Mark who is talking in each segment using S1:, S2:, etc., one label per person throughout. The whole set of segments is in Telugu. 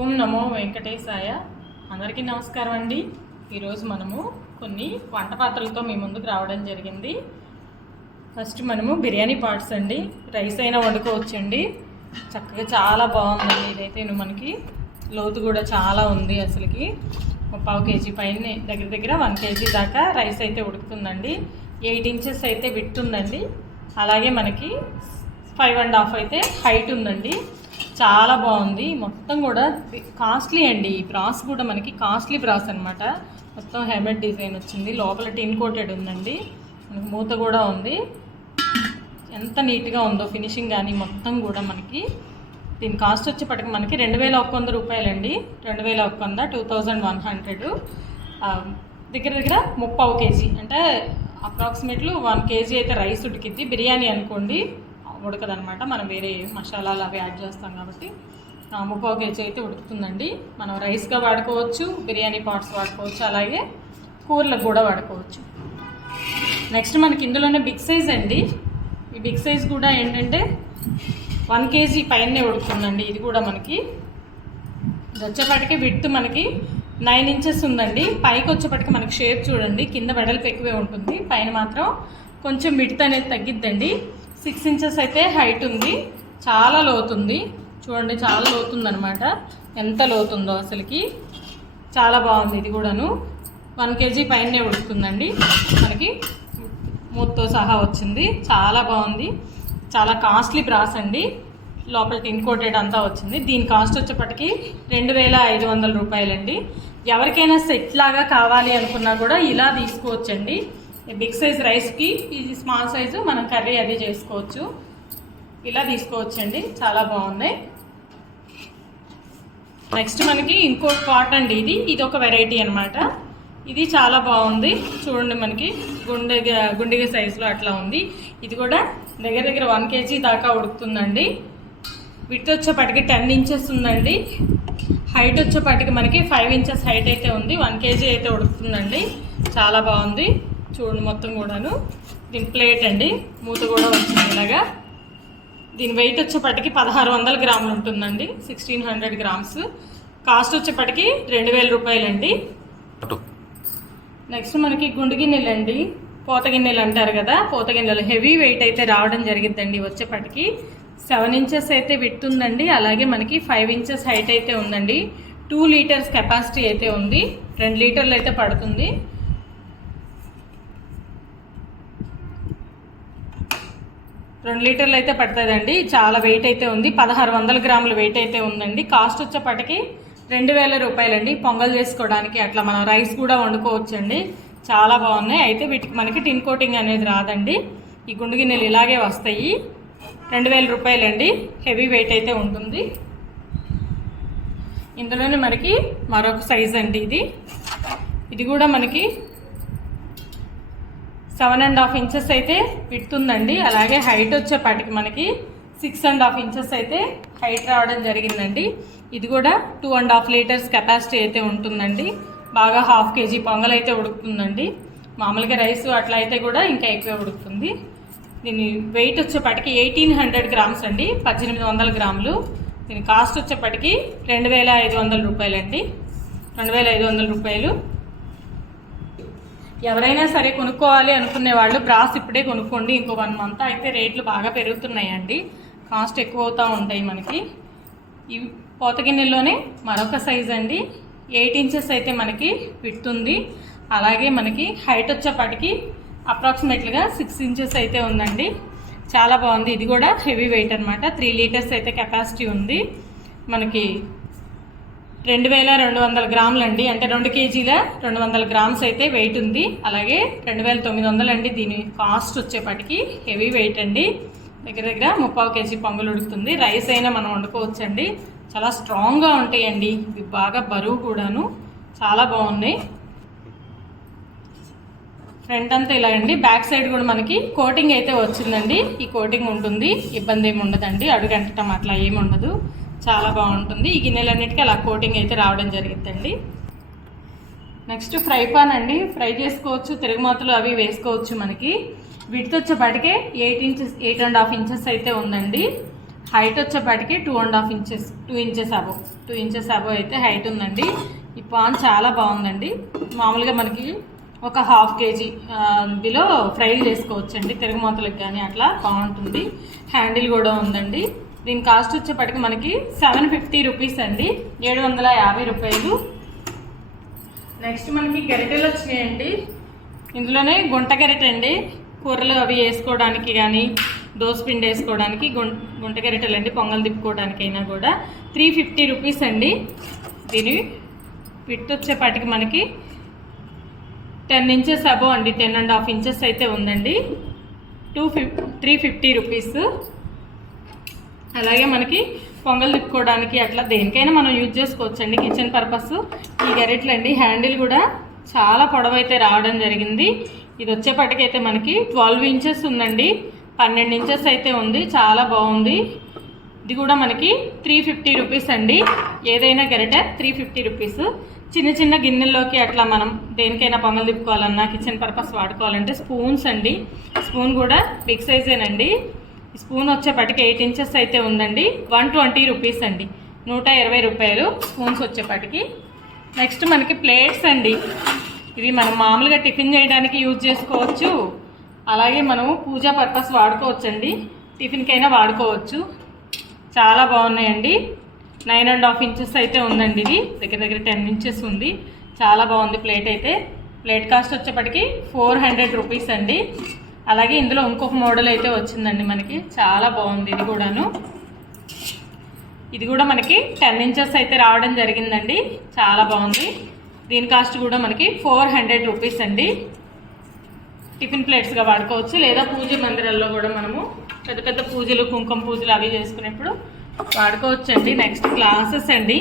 S1: ఓం నమో వెంకటేశాయ. అందరికీ నమస్కారం అండి. ఈరోజు మనము కొన్ని వంట పాత్రలతో మీ ముందుకు రావడం జరిగింది. ఫస్ట్ మనము బిర్యానీ పార్ట్స్ అండి. రైస్ అయినా వండుకోవచ్చండి. చక్కగా చాలా బాగుందండి ఇదైతే మనకి లోతు కూడా చాలా ఉంది అసలుకి. ఒక పావు కేజీ పైన దగ్గర దగ్గర వన్ కేజీ దాకా రైస్ అయితే ఉడుకుతుందండి. ఎయిట్ ఇంచెస్ అయితే విట్ ఉందండి అలాగే మనకి ఫైవ్ అండ్ హాఫ్ అయితే హైట్ ఉందండి. చాలా బాగుంది. మొత్తం కూడా కాస్ట్లీ అండి. ఈ బ్రాస్ కూడా మనకి కాస్ట్లీ బ్రాస్ అనమాట మొత్తం హెల్మెట్ డిజైన్ వచ్చింది. లోపల టిన్ కోటెడ్ ఉందండి. మనకి మూత కూడా ఉంది. ఎంత నీట్గా ఉందో ఫినిషింగ్ కానీ మొత్తం కూడా మనకి దీని కాస్ట్ వచ్చేప్పటికి మనకి రెండు వేల ఒక్క వంద రూపాయలండి. రెండు వేల ఒక్క వంద టూ థౌజండ్ వన్ హండ్రెడ్. దగ్గర దగ్గర ముప్పావు కేజీ. అంటే అప్రాక్సిమేట్లీ వన్ కేజీ అయితే రైస్ ఉడికిద్ది. బిర్యానీ అనుకోండి. ఉడకదనమాట మనం వేరే మసాలాలు అవి యాడ్ చేస్తాం కాబట్టి ముప్పై ముప్పావు కేజీ అయితే ఉడుకుతుందండి. మనం రైస్గా వాడుకోవచ్చు బిర్యానీ పాట్స్ వాడుకోవచ్చు అలాగే కూరలకు కూడా వాడుకోవచ్చు. నెక్స్ట్ మనకి ఇందులోనే బిగ్ సైజ్ అండి. ఈ బిగ్ సైజ్ కూడా ఏంటంటే వన్ కేజీ పైనే ఉడుకుతుందండి. ఇది కూడా మనకి వచ్చేపాటికి విడ్త్ మనకి నైన్ ఇంచెస్ ఉందండి. పైకి వచ్చేప్పటికి మనకి షేప్ చూడండి. కింద వెడల్పు ఎక్కువే ఉంటుంది. పైన మాత్రం కొంచెం విడ్త్ అనేది తగ్గిద్దండి. సిక్స్ ఇంచెస్ అయితే హైట్ ఉంది. చాలా లోతుంది. చూడండి చాలా లోతుంది అనమాట ఎంత లోతుందో అసలుకి. చాలా బాగుంది ఇది కూడాను. వన్ కేజీ పైనే ఉడుకుతుందండి మనకి మూతతో సహా వచ్చింది. చాలా బాగుంది. చాలా కాస్ట్లీ బ్రాస్ అండి. లోపల టిన్ కోటెడ్ అంతా వచ్చింది. దీని కాస్ట్ వచ్చేప్పటికి రెండు వేల ఐదు వందల రూపాయలండి. ఎవరికైనా సెట్ లాగా కావాలి అనుకున్నా కూడా ఇలా తీసుకోవచ్చండి. బిగ్ సైజ్ రైస్కి ఇది స్మాల్ సైజు మనం కర్రీ అది చేసుకోవచ్చు. ఇలా తీసుకోవచ్చండి. చాలా బాగున్నాయి. నెక్స్ట్ మనకి ఇంకో పాట్ అండి ఇది. ఇది ఒక వెరైటీ అనమాట ఇది చాలా బాగుంది. చూడండి మనకి గుండె గుండెగ సైజులో అట్లా ఉంది. ఇది కూడా దగ్గర దగ్గర వన్ కేజీ దాకా ఉడుకుతుందండి. విత్ వచ్చేపాటికి టెన్ ఇంచెస్ ఉందండి. హైట్ వచ్చేపాటికి మనకి ఫైవ్ ఇంచెస్ హైట్ అయితే ఉంది. వన్ కేజీ అయితే ఉడుకుతుందండి. చాలా బాగుంది. చూడండి మొత్తం కూడాను. దీని ప్లేట్ అండి. మూత కూడా వచ్చింది ఇలాగా. దీని వెయిట్ వచ్చేపటికి పదహారు వందల గ్రాములు ఉంటుందండి. సిక్స్టీన్ హండ్రెడ్ గ్రామ్స్ కాస్ట్ వచ్చేపటికి రెండు వేల రూపాయలండి. నెక్స్ట్ మనకి గుండు గిన్నెలు అండి పోత గిన్నెలు అంటారు కదా పోత గిన్నెలు. హెవీ వెయిట్ అయితే రావడం జరిగిద్దండి వచ్చేపటికి సెవెన్ ఇంచెస్ అయితే విడ్త్ ఉందండి. అలాగే మనకి ఫైవ్ ఇంచెస్ హైట్ అయితే ఉందండి. టూ లీటర్స్ కెపాసిటీ అయితే ఉంది. రెండు లీటర్లు అయితే పడుతుంది. రెండు లీటర్లు అయితే పడుతుందండి. చాలా వెయిట్ అయితే ఉంది. పదహారు వందల గ్రాముల వెయిట్ అయితే ఉందండి. కాస్ట్ వచ్చేపటికి రెండు వేల రూపాయలండి. పొంగల్ చేసుకోవడానికి అట్లా మనం రైస్ కూడా వండుకోవచ్చండి. చాలా బాగున్నాయి. అయితే వీటికి మనకి టిన్ కోటింగ్ అనేది రాదండి. ఈ గుండు గిన్నెలు ఇలాగే వస్తాయి. రెండు వేల రూపాయలండి. హెవీ వెయిట్ అయితే ఉంటుంది. ఇందులోనే మనకి మరొక సైజ్ అండి ఇది. ఇది కూడా మనకి సెవెన్ అండ్ హాఫ్ ఇంచెస్ అయితే విడుతుందండి అలాగే హైట్ వచ్చేపాటికి మనకి సిక్స్ అండ్ హాఫ్ ఇంచెస్ అయితే హైట్ రావడం జరిగిందండి. ఇది కూడా two and half litres capacity అయితే ఉంటుందండి. బాగా హాఫ్ కేజీ పొంగల్ అయితే ఉడుకుతుందండి. మామూలుగా రైస్ అట్లా అయితే కూడా ఇంకా ఎక్కువ ఉడుకుతుంది. దీని వెయిట్ వచ్చేపాటికి ఎయిటీన్ హండ్రెడ్ గ్రామ్స్ అండి. పద్దెనిమిది వందల గ్రాములు. దీని కాస్ట్ వచ్చేప్పటికి రెండు వేల ఐదు వందల రూపాయలండి. రెండు వేల ఐదు వందల రూపాయలు. ఎవరైనా సరే కొనుక్కోవాలి అనుకునే వాళ్ళు బ్రాస్ ఇప్పుడే కొనుక్కోండి. ఇంకో వన్ మంత్ అయితే రేట్లు బాగా పెరుగుతున్నాయండి. కాస్ట్ ఎక్కువ అవుతూ ఉంటాయి మనకి. ఈ పోతగిన్నెల్లోనే మరొక సైజ్ అండి. ఎయిట్ ఇంచెస్ అయితే మనకి విడుతుంది అలాగే మనకి హైట్ వచ్చేపాటికి అప్రాక్సిమేట్లీగా సిక్స్ ఇంచెస్ అయితే ఉందండి. చాలా బాగుంది. ఇది కూడా హెవీ వెయిట్ అనమాట త్రీ లీటర్స్ అయితే కెపాసిటీ ఉంది. మనకి రెండు వేల రెండు వందల గ్రాములు అండి అంటే రెండు కేజీల రెండు వందల గ్రామ్స్ అయితే వెయిట్ ఉంది. అలాగే రెండు వేల తొమ్మిది వందలు అండి దీని కాస్ట్ వచ్చేపాటికి హెవీ వెయిట్ అండి. దగ్గర దగ్గర ముప్పావు కేజీ పొంగలు ఉడుకుతుంది రైస్ అయినా మనం వండుకోవచ్చండి. చాలా స్ట్రాంగ్గా ఉంటాయండి. ఇవి బాగా బరువు కూడాను. చాలా బాగున్నాయి. ఫ్రంట్ అంతా ఇలా అండి. బ్యాక్ సైడ్ కూడా మనకి కోటింగ్ అయితే వచ్చిందండి. ఈ కోటింగ్ ఉంటుంది. ఇబ్బంది ఏమి ఉండదండి. అడుగంటటం అట్లా ఏమి ఉండదు. చాలా బాగుంటుంది. ఈ గిన్నెలన్నిటికీ అలా కోటింగ్ అయితే రావడం జరిగిందండి. నెక్స్ట్ ఫ్రై పాన్ అండి. ఫ్రై చేసుకోవచ్చు తిరుగుమాతలు అవి వేసుకోవచ్చు మనకి. Width వచ్చేపాటికే eight inches eight and half inches అయితే ఉందండి. హైట్ వచ్చేపాటికి two and half inches two inches above two inches above అయితే హైట్ ఉందండి. ఈ పాన్ చాలా బాగుందండి. మామూలుగా మనకి ఒక హాఫ్ కేజీ బిలో ఫ్రై చేసుకోవచ్చండి. తిరుగుమాతలకు కానీ అట్లా బాగుంటుంది. హ్యాండిల్ కూడా ఉందండి. దీని కాస్ట్ వచ్చేప్పటికి మనకి సెవెన్ ఫిఫ్టీ రూపీస్ అండి. ఏడు వందల యాభై రూపాయలు. నెక్స్ట్ మనకి గరిటెలు వచ్చినాయండి. ఇందులోనే గుంట గరిటె అండి. కూరలు అవి వేసుకోవడానికి కానీ పిండి వేసుకోవడానికి గుం గుంట గరిటెలు అండి. పొంగల్ తిప్పుకోవడానికైనా కూడా త్రీ ఫిఫ్టీ రూపీస్ అండి. దీని పిట్ వచ్చేపాటికి మనకి టెన్ ఇంచెస్ అబో అండి. టెన్ అండ్ హాఫ్ ఇంచెస్ అయితే ఉందండి. Two fif three fifty rupees. అలాగే మనకి పొంగల్ తిప్పుకోవడానికి అట్లా దేనికైనా మనం యూజ్ చేసుకోవచ్చండి. కిచెన్ పర్పస్ ఈ గరిటలండి. హ్యాండిల్ కూడా చాలా పొడవైతే రావడం జరిగింది. ఇది వచ్చేపటికైతే మనకి ట్వెల్వ్ ఇంచెస్ ఉందండి. పన్నెండు ఇంచెస్ అయితే ఉంది. చాలా బాగుంది. ఇది కూడా మనకి త్రీ ఫిఫ్టీ రూపీస్ అండి. ఏదైనా గరిటె త్రీ ఫిఫ్టీ రూపీస్. చిన్న చిన్న గిన్నెల్లోకి అట్లా మనం దేనికైనా పొంగల్ తిప్పుకోవాలన్నా కిచెన్ పర్పస్ వాడుకోవాలంటే స్పూన్స్ అండి. స్పూన్ కూడా బిగ్ సైజేనండి. స్పూన్ వచ్చేపటికి ఎయిట్ ఇంచెస్ అయితే ఉందండి. వన్ ట్వంటీ రూపీస్ అండి. నూట ఇరవై రూపాయలు స్పూన్స్ వచ్చేపటికి. నెక్స్ట్ మనకి ప్లేట్స్ అండి. ఇవి మనం మామూలుగా టిఫిన్ చేయడానికి యూజ్ చేసుకోవచ్చు. అలాగే మనము పూజా పర్పస్ వాడుకోవచ్చు అండి టిఫిన్కైనా వాడుకోవచ్చు. చాలా బాగున్నాయండి. నైన్ అండ్ హాఫ్ ఇంచెస్ అయితే ఉందండి ఇది. దగ్గర దగ్గర టెన్ ఇంచెస్ ఉంది. చాలా బాగుంది ప్లేట్ అయితే. ప్లేట్ కాస్ట్ వచ్చేప్పటికి ఫోర్ హండ్రెడ్ రూపీస్ అండి. అలాగే ఇందులో ఇంకొక మోడల్ అయితే వచ్చిందండి మనకి. చాలా బాగుంది ఇది కూడాను. ఇది కూడా మనకి టెన్ ఇంచెస్ అయితే రావడం జరిగిందండి. చాలా బాగుంది. దీని కాస్ట్ కూడా మనకి ఫోర్ హండ్రెడ్ రూపీస్ అండి. టిఫిన్ ప్లేట్స్గా వాడుకోవచ్చు. లేదా పూజ మందిరాల్లో కూడా మనము పెద్ద పెద్ద పూజలు కుంకుమ పూజలు అవి చేసుకునేప్పుడు వాడుకోవచ్చు అండి నెక్స్ట్ గ్లాసెస్ అండి.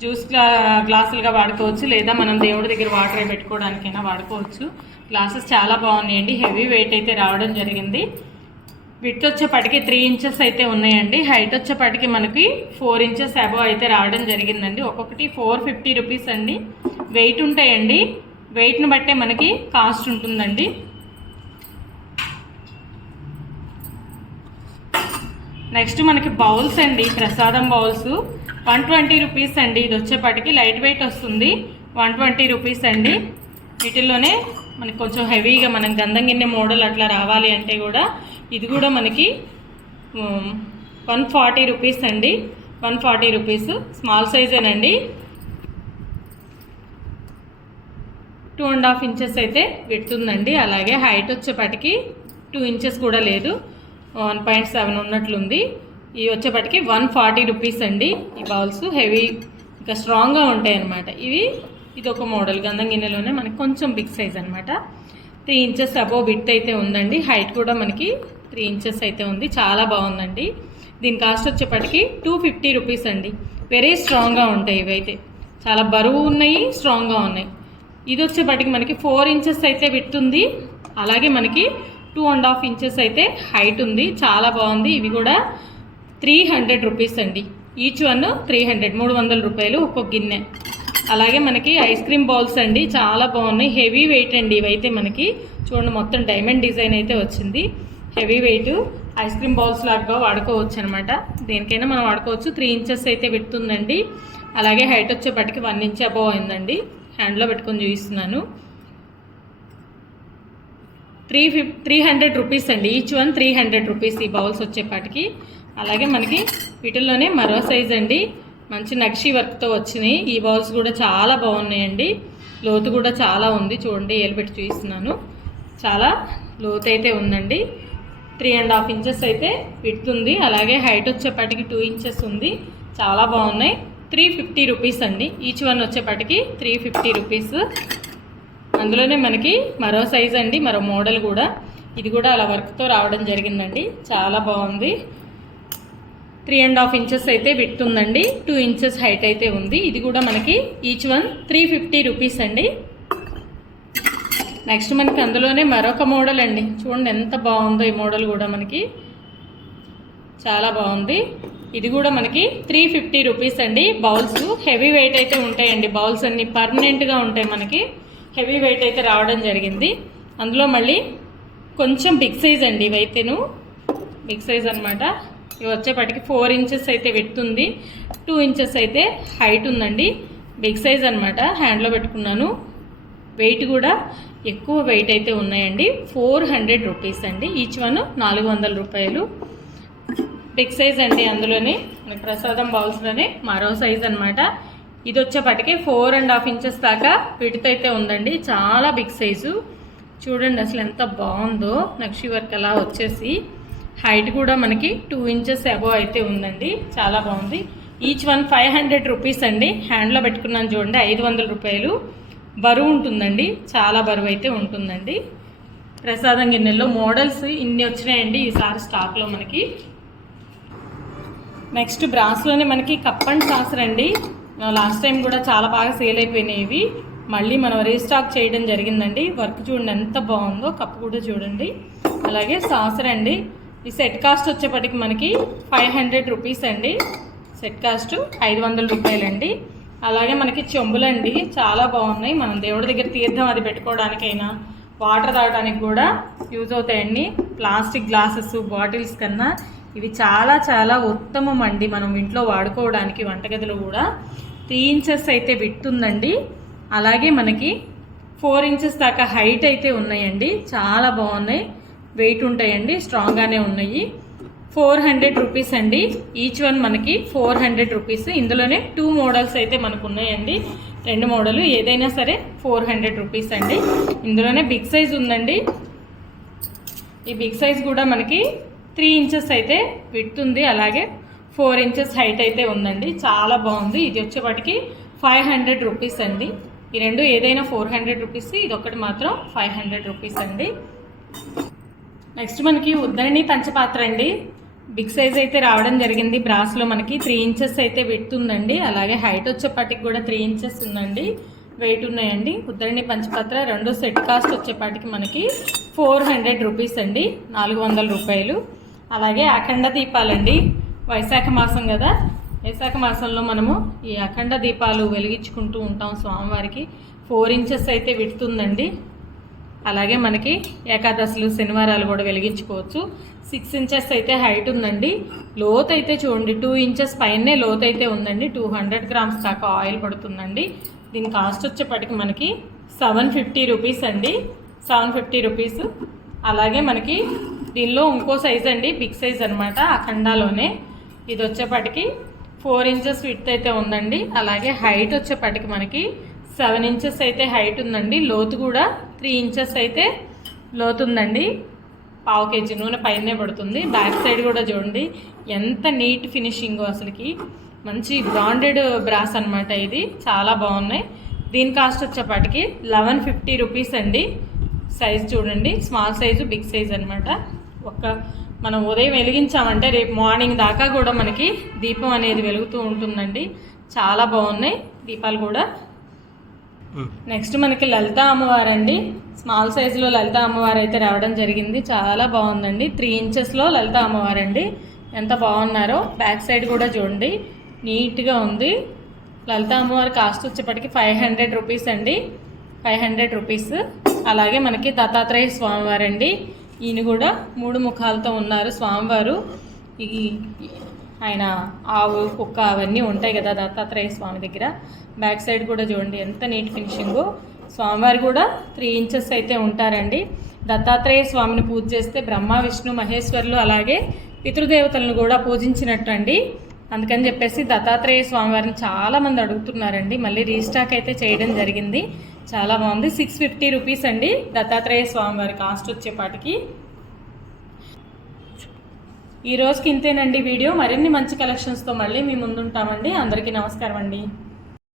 S1: జ్యూస్ గ్లా గ్లాసులుగా వాడుకోవచ్చు. లేదా మనం దేవుడి దగ్గర వాటర్ పెట్టుకోవడానికైనా వాడుకోవచ్చు. గ్లాసెస్ చాలా బాగున్నాయండి. హెవీ వెయిట్ అయితే రావడం జరిగింది. విత్ వచ్చేపటికి త్రీ ఇంచెస్ అయితే ఉన్నాయండి. హైట్ వచ్చేపటికి మనకి ఫోర్ ఇంచెస్ అబవ్ అయితే రావడం జరిగిందండి. ఒక్కొక్కటి ఫోర్ ఫిఫ్టీ రూపీస్ అండి. వెయిట్ ఉంటాయండి. వెయిట్ని బట్టే మనకి కాస్ట్ ఉంటుందండి. నెక్స్ట్ మనకి బౌల్స్ అండి. ప్రసాదం బౌల్స్ వన్ ట్వంటీ రూపీస్ అండి. ఇది వచ్చేపాటికి లైట్ వెయిట్ వస్తుంది. వన్ ట్వంటీ రూపీస్ అండి. వీటిల్లోనే మనకి కొంచెం హెవీగా మనం గంధం గిన్నె మోడల్ అట్లా రావాలి అంటే కూడా ఇది కూడా మనకి వన్ ఫార్టీ రూపీస్ అండి. One forty rupees. స్మాల్ సైజేనండి టూ అండ్ హాఫ్ ఇంచెస్ అయితే పెడుతుందండి అలాగే హైట్ వచ్చేపటికి టూ ఇంచెస్ కూడా లేదు. వన్ పాయింట్ సెవెన్ ఉన్నట్లుంది ఇవి వచ్చేపటికి వన్ ఫార్టీ రూపీస్ అండి. ఈ బౌల్స్ హెవీ ఇంకా స్ట్రాంగ్గా ఉంటాయి అన్నమాట ఇవి ఇది ఒక మోడల్ గంధం గిన్నెలోనే మనకి కొంచెం బిగ్ సైజ్ అనమాట త్రీ ఇంచెస్ అబోవ్ బిట్ అయితే ఉందండి. హైట్ కూడా మనకి త్రీ ఇంచెస్ అయితే ఉంది. చాలా బాగుందండి. దీని కాస్ట్ వచ్చేపటికి టూ ఫిఫ్టీ రూపీస్ అండి. వెరీ స్ట్రాంగ్గా ఉంటాయి ఇవైతే. చాలా బరువు ఉన్నాయి స్ట్రాంగ్గా ఉన్నాయి. ఇది వచ్చేపటికి మనకి ఫోర్ ఇంచెస్ అయితే విత్ ఉంది. అలాగే మనకి టూ అండ్ హాఫ్ ఇంచెస్ అయితే హైట్ ఉంది. చాలా బాగుంది. ఇవి కూడా త్రీ హండ్రెడ్ రూపీస్ అండి. ఈచ్ వన్ త్రీ హండ్రెడ్ మూడు వందల రూపాయలు ఒక్కొక్క గిన్నె. అలాగే మనకి ఐస్ క్రీమ్ బౌల్స్ అండి చాలా బాగున్నాయి. హెవీ వెయిట్ అండి ఇవైతే మనకి. చూడండి మొత్తం డైమండ్ డిజైన్ అయితే వచ్చింది. Heavy weight ice cream bowls లాగా వాడుకోవచ్చు అనమాట దేనికైనా మనం వాడుకోవచ్చు. త్రీ ఇంచెస్ అయితే పెడుతుందండి. అలాగే హైట్ వచ్చేపటికి వన్ ఇంచ్ అబోవ్ అయిందండి. హ్యాండ్లో పెట్టుకొని చూపిస్తున్నాను. Three fif three hundred rupees అండి. Each one three hundred rupees ఈ బౌల్స్ వచ్చేపాటికి అలాగే మనకి వీటిల్లోనే మరో సైజ్ అండి. మంచి నక్షి వర్క్తో వచ్చినాయి. ఈ బౌల్స్ కూడా చాలా బాగున్నాయండి. లోతు కూడా చాలా ఉంది. చూడండి ఏలుపెట్టి చూపిస్తున్నాను. చాలా లోతు అయితే ఉందండి. త్రీ అండ్ హాఫ్ ఇంచెస్ అయితే పెడుతుంది అలాగే హైట్ వచ్చేపాటికి టూ ఇంచెస్ ఉంది. చాలా బాగున్నాయి. త్రీ ఫిఫ్టీ రూపీస్ అండి. ఈచ్ వన్ వచ్చేపాటికి త్రీ ఫిఫ్టీ రూపీస్. అందులోనే మనకి మరో సైజ్ అండి మరో మోడల్ కూడా. ఇది కూడా అలా వర్క్తో రావడం జరిగిందండి. చాలా బాగుంది. త్రీ అండ్ హాఫ్ ఇంచెస్ అయితే విత్ ఉందండి. టూ ఇంచెస్ హైట్ అయితే ఉంది. ఇది కూడా మనకి each one three fifty rupees అండి. నెక్స్ట్ మనకి అందులోనే మరొక మోడల్ అండి. చూడండి ఎంత బాగుందో ఈ మోడల్ కూడా మనకి. చాలా బాగుంది. ఇది కూడా మనకి త్రీ ఫిఫ్టీ రూపీస్ అండి. బౌల్స్ హెవీ వెయిట్ అయితే ఉంటాయండి. బౌల్స్ అన్ని పర్మనెంట్గా ఉంటాయి మనకి. హెవీ వెయిట్ అయితే రావడం జరిగింది. అందులో మళ్ళీ కొంచెం బిగ్ సైజ్ అండి ఇవైతేను బిగ్ సైజ్ అనమాట ఇవి వచ్చేపాటికి ఫోర్ ఇంచెస్ అయితే పెడుతుంది టూ ఇంచెస్ అయితే హైట్ ఉందండి. బిగ్ సైజ్ అనమాట హ్యాండ్లో పెట్టుకున్నాను. వెయిట్ కూడా ఎక్కువ వెయిట్ అయితే ఉన్నాయండి. ఫోర్ హండ్రెడ్ రూపీస్ అండి. ఈచ్ వన్ నాలుగు వందల రూపాయలు. బిగ్ సైజ్ అండి అందులోనే. ప్రసాదం బౌల్స్లోనే మరో సైజ్ అనమాట ఇది వచ్చేపాటికి ఫోర్ అండ్ హాఫ్ ఇంచెస్ దాకా విడత అయితే ఉందండి. చాలా బిగ్ సైజు చూడండి అసలు ఎంత బాగుందో. నక్షి వర్క్ అలా వచ్చేసి. హైట్ కూడా మనకి టూ ఇంచెస్ అబోవ్ అయితే ఉందండి. చాలా బాగుంది. Each one five hundred rupees అండి. హ్యాండ్లో పెట్టుకున్నాను చూడండి ఐదు వందల రూపాయలు. బరువు ఉంటుందండి. చాలా బరువు అయితే ఉంటుందండి. ప్రసాదం గిన్నెల్లో మోడల్స్ ఇన్ని వచ్చినాయండి ఈసారి స్టాక్లో మనకి. నెక్స్ట్ బ్రాస్లోనే మనకి కప్ అండ్ సాసర్ అండి. లాస్ట్ టైం కూడా చాలా బాగా సేల్ అయిపోయినాయి ఇవి. మళ్ళీ మనం రీస్టాక్ చేయడం జరిగిందండి. వర్క్ చూడండి ఎంత బాగుందో కప్ కూడా చూడండి. అలాగే సాసర్ అండి. ఈ సెట్ కాస్ట్ వచ్చేప్పటికి మనకి ఫైవ్ హండ్రెడ్ రూపీస్ అండి. సెట్ కాస్ట్ ఐదు వందల రూపాయలండి. అలాగే మనకి చెంబులండి చాలా బాగున్నాయి. మనం దేవుడి దగ్గర తీర్థం అది పెట్టుకోవడానికైనా వాటర్ తాగడానికి కూడా యూజ్ అవుతాయండి. ప్లాస్టిక్ గ్లాసెస్ బాటిల్స్ కన్నా ఇవి చాలా చాలా ఉత్తమం అండి మనం ఇంట్లో వాడుకోవడానికి వంటగదిలో కూడా. త్రీ ఇంచెస్ అయితే విట్టుందండి అలాగే మనకి ఫోర్ ఇంచెస్ దాకా హైట్ అయితే ఉన్నాయండి. చాలా బాగున్నాయి. వెయిట్ ఉంటాయండి స్ట్రాంగ్గానే ఉన్నాయి. ఫోర్ హండ్రెడ్ రూపీస్ అండి. ఈచ్ వన్ మనకి ఫోర్ హండ్రెడ్ రూపీస్. ఇందులోనే టూ మోడల్స్ అయితే మనకు ఉన్నాయండి. రెండు మోడల్ ఏదైనా సరే ఫోర్ హండ్రెడ్ రూపీస్ అండి. ఇందులోనే బిగ్ సైజ్ ఉందండి. ఈ బిగ్ సైజ్ కూడా మనకి త్రీ ఇంచెస్ అయితే విడుతుంది అలాగే ఫోర్ ఇంచెస్ హైట్ అయితే ఉందండి. చాలా బాగుంది. ఇది వచ్చేపాటికి ఫైవ్ హండ్రెడ్ రూపీస్ అండి. ఈ రెండు ఏదైనా ఫోర్ హండ్రెడ్ రూపీస్. ఇది ఒకటి మాత్రం ఫైవ్ హండ్రెడ్ రూపీస్ అండి. నెక్స్ట్ మనకి ఉద్దరణి పంచపాత్ర అండి. బిగ్ సైజ్ అయితే రావడం జరిగింది. బ్రాస్లో మనకి త్రీ ఇంచెస్ అయితే పెడుతుందండి అలాగే హైట్ వచ్చేపాటికి కూడా త్రీ ఇంచెస్ ఉందండి. వెయిట్ ఉన్నాయండి. ఉద్దరణి పంచపాత్ర రెండు సెట్ కాస్ట్ వచ్చేపాటికి మనకి ఫోర్ హండ్రెడ్ రూపీస్ అండి. నాలుగు వందల రూపాయలు. అలాగే అఖండ దీపాలండి. వైశాఖ మాసం కదా. వైశాఖ మాసంలో మనము ఈ అఖండ దీపాలు వెలిగించుకుంటూ ఉంటాం స్వామివారికి. ఫోర్ ఇంచెస్ అయితే విడుతుందండి అలాగే మనకి ఏకాదశులు శనివారాలు కూడా వెలిగించుకోవచ్చు. సిక్స్ ఇంచెస్ అయితే హైట్ ఉందండి. లోత్ అయితే చూడండి టూ ఇంచెస్ పైనే లోత్ అయితే ఉందండి. టూ హండ్రెడ్ గ్రామ్స్ దాకా ఆయిల్ పడుతుందండి. దీని కాస్ట్ వచ్చేప్పటికి మనకి సెవెన్ ఫిఫ్టీ రూపీస్ అండి. సెవెన్ ఫిఫ్టీ రూపీస్ అలాగే మనకి దీనిలో ఇంకో సైజ్ అండి బిగ్ సైజ్ అనమాట అఖండాలోనే. ఇది వచ్చేప్పటికి ఫోర్ ఇంచెస్ విత్ అయితే ఉందండి. అలాగే హైట్ వచ్చేప్పటికి మనకి సెవెన్ ఇంచెస్ అయితే హైట్ ఉందండి. లోతు కూడా త్రీ ఇంచెస్ అయితే లోతు ఉందండి. పావు కేజీ నూనె పైనే పడుతుంది. బ్యాక్ సైడ్ కూడా చూడండి. ఎంత నీట్ ఫినిషింగ్ అసలుకి. మంచి బ్రాండెడ్ బ్రాస్ అనమాట ఇది. చాలా బాగున్నాయి. దీని కాస్ట్ వచ్చేపాటికి లెవెన్ ఫిఫ్టీ రూపీస్ అండి. సైజ్ చూడండి. స్మాల్ సైజు బిగ్ సైజ్ అనమాట ఒక మనం ఉదయం వెలిగించామంటే రేపు మార్నింగ్ దాకా కూడా మనకి దీపం అనేది వెలుగుతూ ఉంటుందండి. చాలా బాగున్నాయి. దీపాలు కూడా నెక్స్ట్ మనకి లలిత అమ్మవారు అండి స్మాల్ సైజులో లలిత అమ్మవారు అయితే రావడం జరిగింది. చాలా బాగుందండి. త్రీ ఇంచెస్లో లలిత అమ్మవారు అండి ఎంత బాగున్నారో. బ్యాక్ సైడ్ కూడా చూడండి. నీట్గా ఉంది. లలిత అమ్మవారి కాస్ట్ వచ్చేప్పటికి ఫైవ్ హండ్రెడ్ రూపీస్ అండి. Five hundred rupees. అలాగే మనకి దత్తాత్రేయ స్వామివారు అండి ఈయన కూడా మూడు ముఖాలతో ఉన్నారు స్వామివారు. ఈ ఆయన ఆవు కుక్క అవన్నీ ఉంటాయి కదా దత్తాత్రేయ స్వామి దగ్గర. బ్యాక్ సైడ్ కూడా చూడండి ఎంత నీట్ ఫినిషింగ్. స్వామివారు కూడా త్రీ ఇంచెస్ అయితే ఉంటారండి. దత్తాత్రేయ స్వామిని పూజ చేస్తే బ్రహ్మ విష్ణు మహేశ్వర్లు అలాగే పితృదేవతలను కూడా పూజించినట్టు అండి అందుకని చెప్పేసి దత్తాత్రేయ స్వామివారిని చాలామంది అడుగుతున్నారండి. మళ్ళీ రీస్టాక్ అయితే చేయడం జరిగింది. చాలా బాగుంది. సిక్స్ ఫిఫ్టీ రూపీస్ అండి దత్తాత్రేయ స్వామివారి కాస్ట్ వచ్చేపాటికి. ఈ రోజుకి ఇంతేనండి వీడియో. మరిన్ని మంచి కలెక్షన్స్తో మళ్ళీ మీ ముందుంటామండి. అందరికీ నమస్కారం అండి